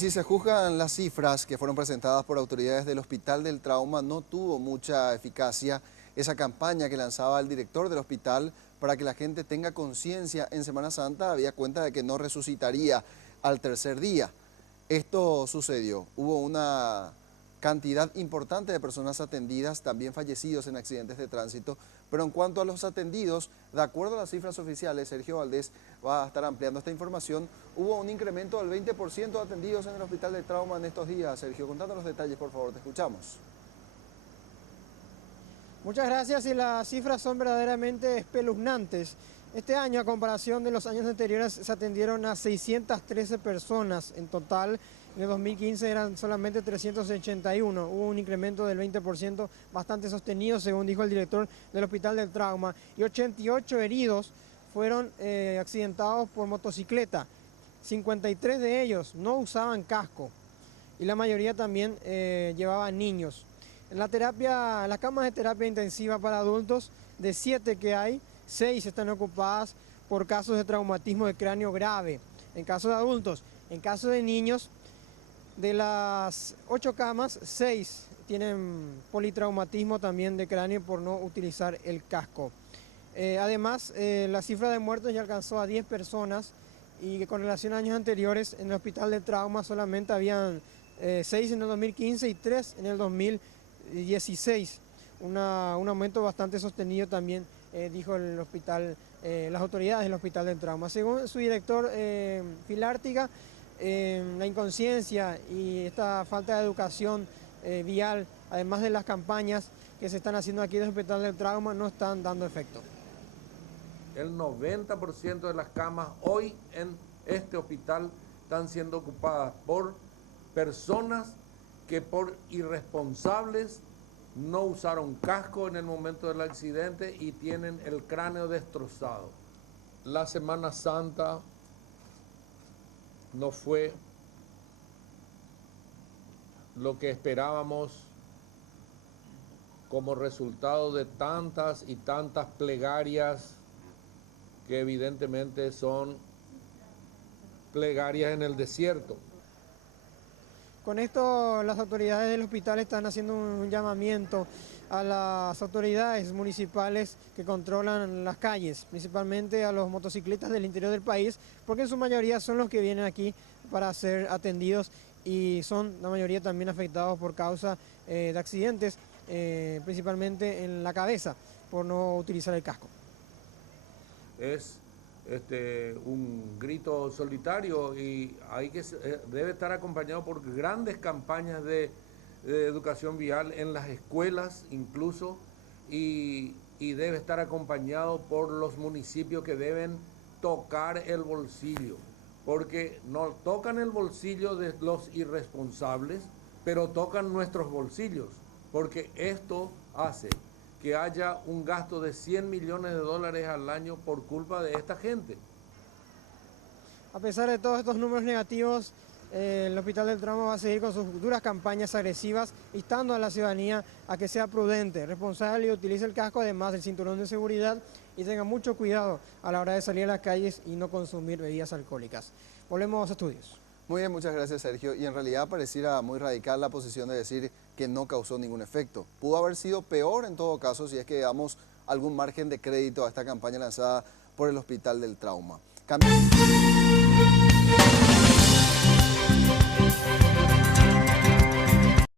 si se juzgan las cifras que fueron presentadas por autoridades del Hospital del Trauma, no tuvo mucha eficacia esa campaña que lanzaba el director del hospital para que la gente tenga conciencia en Semana Santa, había cuenta de que no resucitaría al tercer día. Esto sucedió, hubo una cantidad importante de personas atendidas, también fallecidos en accidentes de tránsito, pero en cuanto a los atendidos, de acuerdo a las cifras oficiales, Sergio Valdés va a estar ampliando esta información, hubo un incremento del 20% de atendidos en el Hospital del Trauma en estos días. Sergio, contando los detalles, por favor, te escuchamos. Muchas gracias, y las cifras son verdaderamente espeluznantes. Este año, a comparación de los años anteriores, se atendieron a 613 personas en total. En el 2015 eran solamente 381, hubo un incremento del 20% bastante sostenido, según dijo el director del Hospital del Trauma, y 88 heridos fueron accidentados por motocicleta. 53 de ellos no usaban casco y la mayoría también llevaban niños. En las camas de terapia intensiva para adultos, de 7 que hay, 6 están ocupadas por casos de traumatismo de cráneo grave, en caso de adultos. En caso de niños, de las 8 camas, 6 tienen politraumatismo también de cráneo por no utilizar el casco. Además, la cifra de muertos ya alcanzó a 10 personas y que con relación a años anteriores en el Hospital de Trauma solamente habían 6 en el 2015 y 3 en el 2016. Un aumento bastante sostenido también, dijo el hospital, las autoridades del Hospital del Trauma. Según su director Filártiga, la inconsciencia y esta falta de educación vial, además de las campañas que se están haciendo aquí en el Hospital del Trauma, no están dando efecto. El 90% de las camas hoy en este hospital están siendo ocupadas por personas que por irresponsables no usaron casco en el momento del accidente y tienen el cráneo destrozado. La Semana Santa no fue lo que esperábamos como resultado de tantas y tantas plegarias que evidentemente son plegarias en el desierto. Con esto las autoridades del hospital están haciendo un llamamiento a las autoridades municipales que controlan las calles, principalmente a los motociclistas del interior del país, porque en su mayoría son los que vienen aquí para ser atendidos y son la mayoría también afectados por causa de accidentes, principalmente en la cabeza, por no utilizar el casco. Es un grito solitario y debe estar acompañado por grandes campañas de educación vial en las escuelas incluso, y debe estar acompañado por los municipios que deben tocar el bolsillo, porque no tocan el bolsillo de los irresponsables, pero tocan nuestros bolsillos, porque esto hace que haya un gasto de 100 millones de dólares al año por culpa de esta gente. A pesar de todos estos números negativos, el Hospital del Trauma va a seguir con sus duras campañas agresivas, instando a la ciudadanía a que sea prudente, responsable y utilice el casco, además del cinturón de seguridad, y tenga mucho cuidado a la hora de salir a las calles y no consumir bebidas alcohólicas. Volvemos a estudios. Muy bien, muchas gracias, Sergio. Y en realidad pareciera muy radical la posición de decir que no causó ningún efecto. Pudo haber sido peor en todo caso si es que damos algún margen de crédito a esta campaña lanzada por el Hospital del Trauma.